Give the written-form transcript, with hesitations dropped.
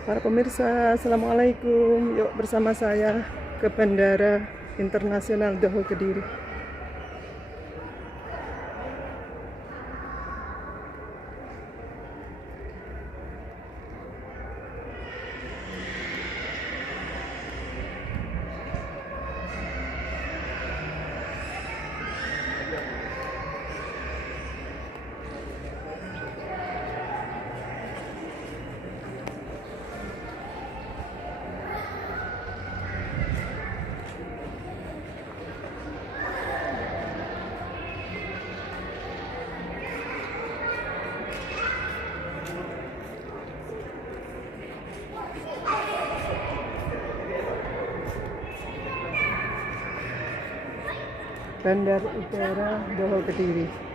Para pemirsa, Assalamualaikum. Yuk bersama saya ke Bandara Internasional Doho Kediri. Bandar Udara Doho Kediri.